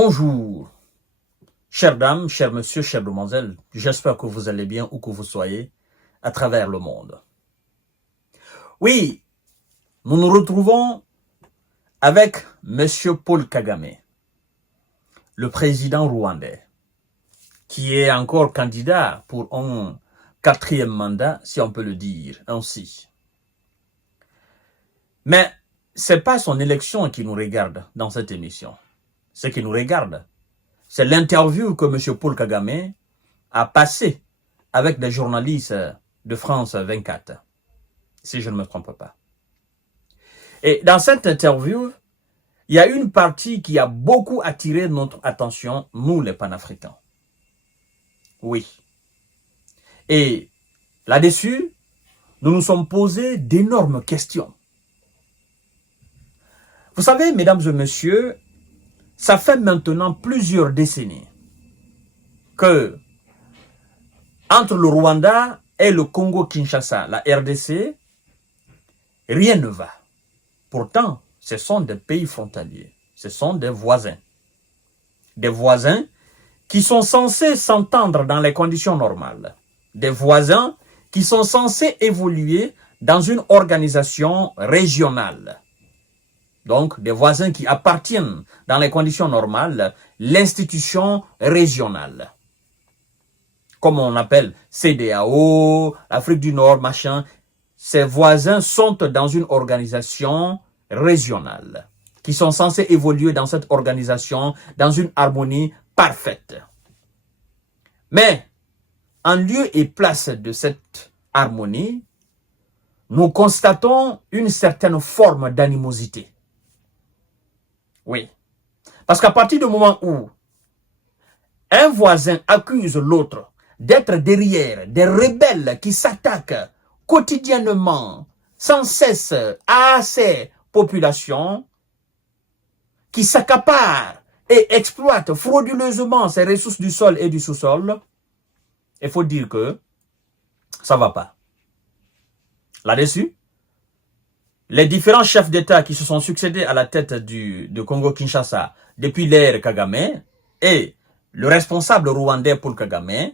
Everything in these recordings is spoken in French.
Bonjour, chères dames, chers messieurs, chères demoiselles, j'espère que vous allez bien où que vous soyez à travers le monde. Oui, nous nous retrouvons avec Monsieur Paul Kagame, le président rwandais, qui est encore candidat pour un 4e mandat, si on peut le dire ainsi. Mais ce n'est pas son élection qui nous regarde dans cette émission. Ce qui nous regarde, c'est l'interview que M. Paul Kagame a passé avec des journalistes de France 24, si je ne me trompe pas. Et dans cette interview, il y a une partie qui a beaucoup attiré notre attention, nous les panafricains. Oui. Et là-dessus, nous nous sommes posés d'énormes questions. Vous savez, mesdames et messieurs, ça fait maintenant plusieurs décennies que entre le Rwanda et le Congo-Kinshasa, la RDC, rien ne va. Pourtant, ce sont des pays frontaliers, ce sont des voisins. Des voisins qui sont censés s'entendre dans les conditions normales. Des voisins qui sont censés évoluer dans une organisation régionale. Donc, des voisins qui appartiennent dans les conditions normales, l'institution régionale. Comme on appelle CEDEAO, Afrique du Nord, machin. Ces voisins sont dans une organisation régionale, qui sont censés évoluer dans cette organisation, dans une harmonie parfaite. Mais, en lieu et place de cette harmonie, nous constatons une certaine forme d'animosité. Oui. Parce qu'à partir du moment où un voisin accuse l'autre d'être derrière des rebelles qui s'attaquent quotidiennement, sans cesse, à ces populations, qui s'accaparent et exploitent frauduleusement ces ressources du sol et du sous-sol, il faut dire que ça ne va pas. Là-dessus, les différents chefs d'État qui se sont succédés à la tête de Congo-Kinshasa depuis l'ère Kagame et le responsable rwandais Paul Kagame,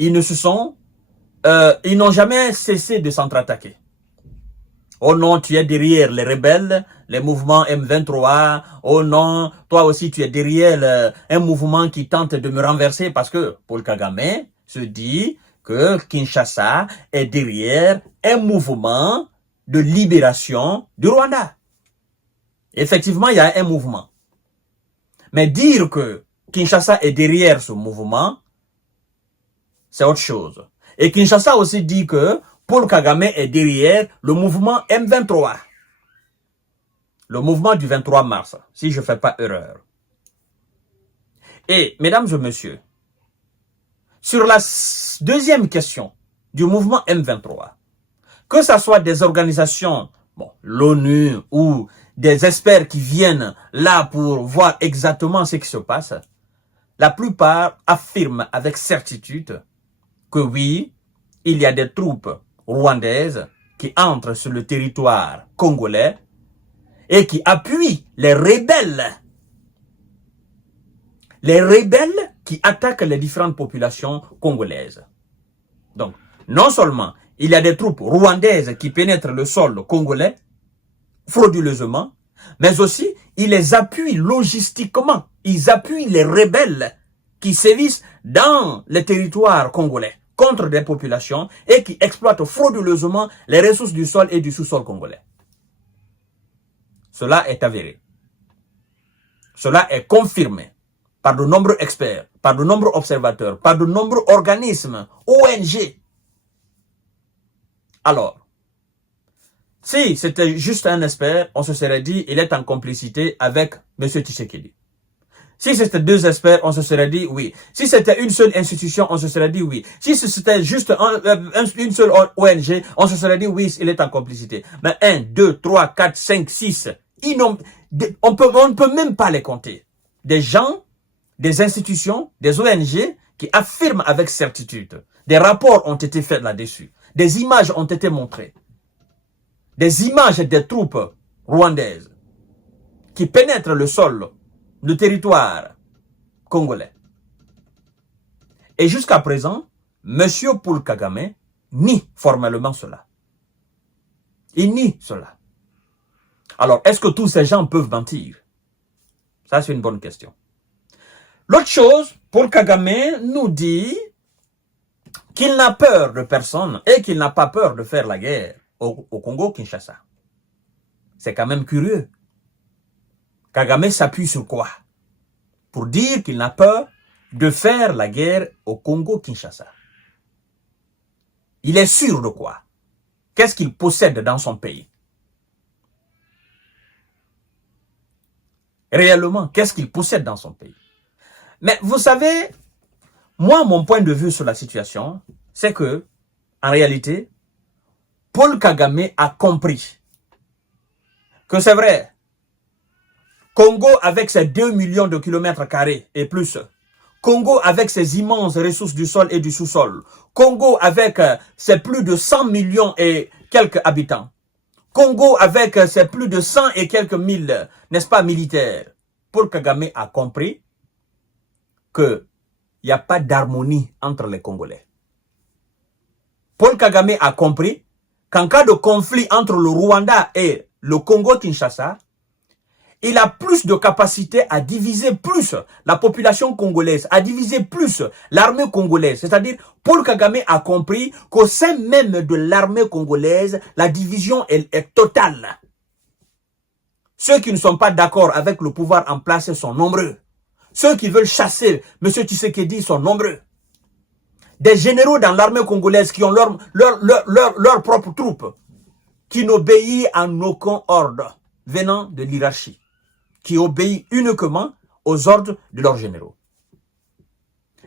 ils n'ont jamais cessé de s'entre-attaquer. Oh non, tu es derrière les rebelles, les mouvements M23. Oh non, toi aussi tu es derrière un mouvement qui tente de me renverser parce que Paul Kagame se dit que Kinshasa est derrière un mouvement de libération du Rwanda. Effectivement, il y a un mouvement. Mais dire que Kinshasa est derrière ce mouvement, c'est autre chose. Et Kinshasa aussi dit que Paul Kagame est derrière le mouvement M23. Le mouvement du 23 mars, si je ne fais pas erreur. Et, mesdames et messieurs, sur la deuxième question du mouvement M23, que ce soit des organisations, l'ONU ou des experts qui viennent là pour voir exactement ce qui se passe, la plupart affirment avec certitude que oui, il y a des troupes rwandaises qui entrent sur le territoire congolais et qui appuient les rebelles. Les rebelles qui attaquent les différentes populations congolaises. Donc, non seulement il y a des troupes rwandaises qui pénètrent le sol congolais frauduleusement, mais aussi ils les appuient logistiquement. Ils appuient les rebelles qui sévissent dans les territoires congolais contre des populations et qui exploitent frauduleusement les ressources du sol et du sous-sol congolais. Cela est avéré. Cela est confirmé par de nombreux experts, par de nombreux observateurs, par de nombreux organismes, ONG. Alors, si c'était juste un expert, on se serait dit il est en complicité avec M. Tshisekedi. Si c'était deux experts, on se serait dit oui. Si c'était une seule institution, on se serait dit oui. Si c'était juste une seule ONG, on se serait dit oui, il est en complicité. Mais 1, 2, 3, 4, 5, 6, on ne peut même pas les compter. Des gens, des institutions, des ONG qui affirment avec certitude. Des rapports ont été faits là-dessus. Des images ont été montrées. Des images des troupes rwandaises qui pénètrent le sol le territoire congolais. Et jusqu'à présent, M. Paul Kagame nie formellement cela. Il nie cela. Alors, est-ce que tous ces gens peuvent mentir? Ça, c'est une bonne question. L'autre chose, Paul Kagame nous dit qu'il n'a peur de personne et qu'il n'a pas peur de faire la guerre au Congo-Kinshasa. C'est quand même curieux. Kagame s'appuie sur quoi? Pour dire qu'il n'a peur de faire la guerre au Congo-Kinshasa. Il est sûr de quoi? Qu'est-ce qu'il possède dans son pays? Réellement, qu'est-ce qu'il possède dans son pays? Mais vous savez, moi, mon point de vue sur la situation, c'est que, en réalité, Paul Kagame a compris que c'est vrai, Congo avec ses 2 millions de kilomètres carrés et plus, Congo avec ses immenses ressources du sol et du sous-sol, Congo avec ses plus de 100 millions et quelques habitants, Congo avec ses plus de 100 et quelques mille, n'est-ce pas, militaires. Paul Kagame a compris qu'il n'y a pas d'harmonie entre les Congolais. Paul Kagame a compris qu'en cas de conflit entre le Rwanda et le Congo-Kinshasa, il a plus de capacité à diviser plus la population congolaise, à diviser plus l'armée congolaise. C'est-à-dire, Paul Kagame a compris qu'au sein même de l'armée congolaise, la division est totale. Ceux qui ne sont pas d'accord avec le pouvoir en place sont nombreux. Ceux qui veulent chasser M. Tshisekedi sont nombreux. Des généraux dans l'armée congolaise qui ont leur propre troupe, qui n'obéissent à aucun ordre venant de l'hierarchie, qui obéissent uniquement aux ordres de leurs généraux.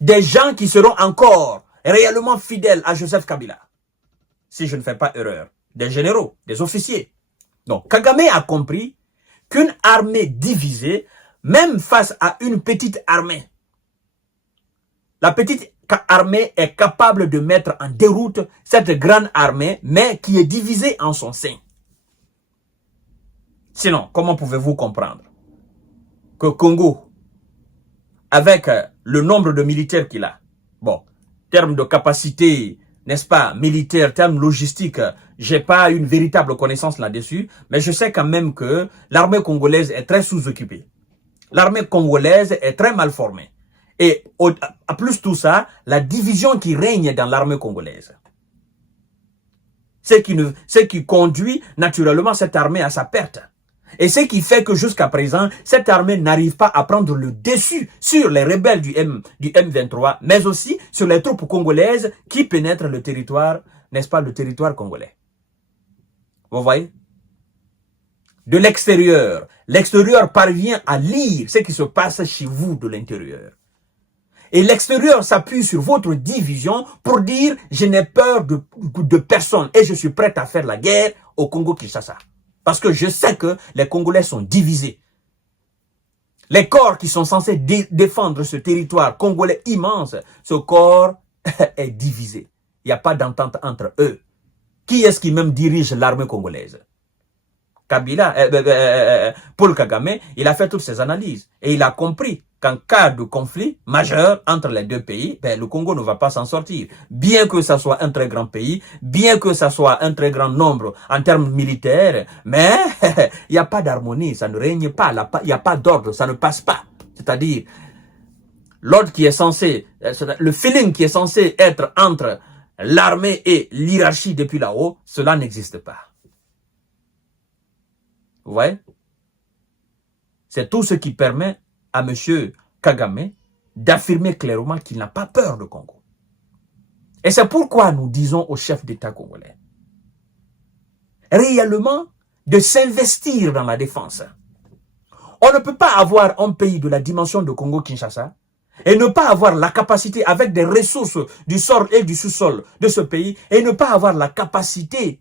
Des gens qui seront encore réellement fidèles à Joseph Kabila, si je ne fais pas erreur. Des généraux, des officiers. Donc, Kagame a compris qu'une armée divisée, même face à une petite armée, la petite armée est capable de mettre en déroute cette grande armée, mais qui est divisée en son sein. Sinon, comment pouvez-vous comprendre que Congo, avec le nombre de militaires qu'il a, bon, termes de capacité, n'est-ce pas, militaire, termes logistiques, j'ai pas une véritable connaissance là-dessus, mais je sais quand même que l'armée congolaise est très sous-occupée. L'armée congolaise est très mal formée. Et à plus tout ça, la division qui règne dans l'armée congolaise. Ce qui conduit naturellement cette armée à sa perte. Et ce qui fait que jusqu'à présent, cette armée n'arrive pas à prendre le dessus sur les rebelles du M23, mais aussi sur les troupes congolaises qui pénètrent le territoire, n'est-ce pas, le territoire congolais. Vous voyez? De l'extérieur, l'extérieur parvient à lire ce qui se passe chez vous de l'intérieur. Et l'extérieur s'appuie sur votre division pour dire « je n'ai peur de personne et je suis prêt à faire la guerre au Congo-Kinshasa ». Parce que je sais que les Congolais sont divisés. Les corps qui sont censés défendre ce territoire congolais immense, ce corps est divisé. Il n'y a pas d'entente entre eux. Qui est-ce qui même dirige l'armée congolaise? Kabila, Paul Kagame, il a fait toutes ces analyses et il a compris qu'en cas de conflit majeur entre les deux pays, le Congo ne va pas s'en sortir. Bien que ça soit un très grand pays, bien que ça soit un très grand nombre en termes militaires, mais il n'y a pas d'harmonie, ça ne règne pas, il n'y a pas d'ordre, ça ne passe pas. C'est-à-dire, l'ordre qui est censé, le feeling qui est censé être entre l'armée et l'hierarchie depuis là-haut, cela n'existe pas. Vous voyez? C'est tout ce qui permet à M. Kagame d'affirmer clairement qu'il n'a pas peur du Congo. Et c'est pourquoi nous disons au chef d'État congolais réellement de s'investir dans la défense. On ne peut pas avoir un pays de la dimension de Congo-Kinshasa et ne pas avoir la capacité, avec des ressources du sol et du sous-sol de ce pays, et ne pas avoir la capacité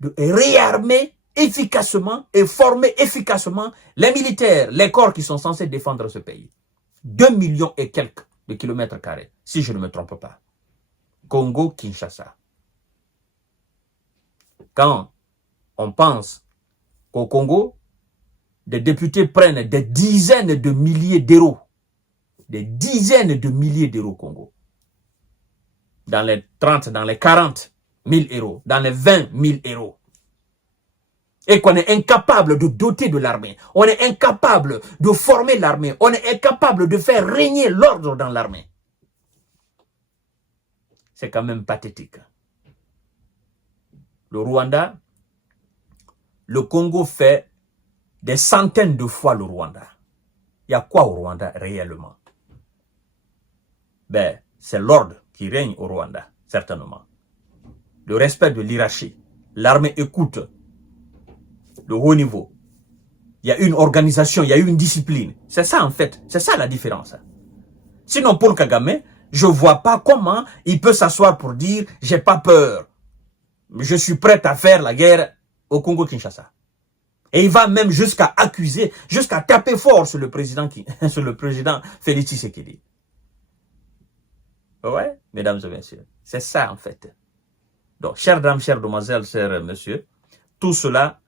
de réarmer efficacement et former efficacement les militaires, les corps qui sont censés défendre ce pays. 2 millions et quelques de kilomètres carrés, si je ne me trompe pas. Congo-Kinshasa. Quand on pense qu'au Congo, des députés prennent des dizaines de milliers d'euros. Des dizaines de milliers d'euros Congo. Dans les 30, dans les 40 000 euros, dans les 20 000 euros. Et qu'on est incapable de doter de l'armée. On est incapable de former l'armée. On est incapable de faire régner l'ordre dans l'armée. C'est quand même pathétique. Le Rwanda, le Congo fait des centaines de fois le Rwanda. Il y a quoi au Rwanda réellement? Ben, c'est l'ordre qui règne au Rwanda, certainement. Le respect de l'hierarchie. L'armée écoute le haut niveau. Il y a une organisation, il y a une discipline. C'est ça en fait, c'est ça la différence. Sinon Paul Kagame, je ne vois pas comment il peut s'asseoir pour dire « j'ai pas peur, je suis prêt à faire la guerre au Congo-Kinshasa ». Et il va même jusqu'à accuser, jusqu'à taper fort sur le président, Félix Tshisekedi. Ouais, mesdames et messieurs, c'est ça en fait. Donc, chères dames, chères demoiselles, chers messieurs, tout cela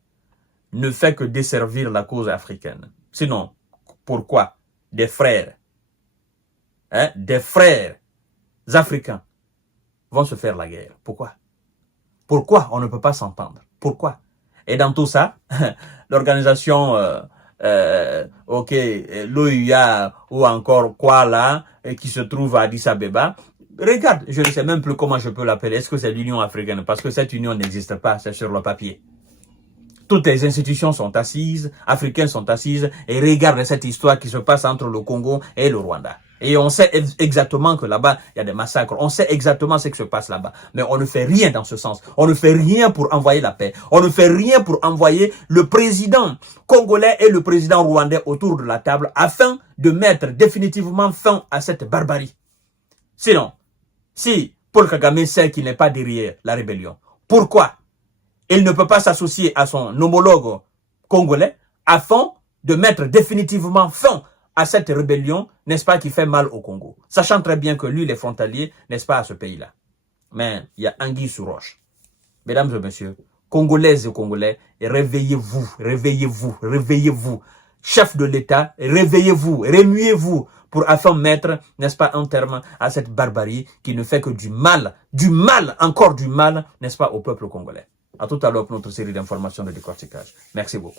ne fait que desservir la cause africaine. Sinon, pourquoi des frères africains vont se faire la guerre? Pourquoi? Pourquoi on ne peut pas s'entendre? Pourquoi? Et dans tout ça, l'organisation l'OUA ou encore quoi là, qui se trouve à Addis Abeba, regarde, je ne sais même plus comment je peux l'appeler. Est-ce que c'est l'Union africaine? Parce que cette union n'existe pas, c'est sur le papier. Toutes les institutions sont assises, africaines sont assises, et regardent cette histoire qui se passe entre le Congo et le Rwanda. Et on sait exactement que là-bas, il y a des massacres. On sait exactement ce qui se passe là-bas. Mais on ne fait rien dans ce sens. On ne fait rien pour envoyer la paix. On ne fait rien pour envoyer le président congolais et le président rwandais autour de la table afin de mettre définitivement fin à cette barbarie. Sinon, si Paul Kagame sait qu'il n'est pas derrière la rébellion, pourquoi il ne peut pas s'associer à son homologue congolais afin de mettre définitivement fin à cette rébellion, n'est-ce pas, qui fait mal au Congo, sachant très bien que lui, il est frontalier, n'est-ce pas, à ce pays-là. Mais il y a anguille sous roche. Mesdames et messieurs, Congolaises et Congolais, réveillez-vous, réveillez-vous, réveillez-vous. Chef de l'État, réveillez-vous, remuez-vous pour afin mettre, n'est-ce pas, un terme à cette barbarie qui ne fait que du mal, encore du mal, n'est-ce pas, au peuple congolais. À tout à l'heure pour notre série d'informations de décortiquage. Merci beaucoup.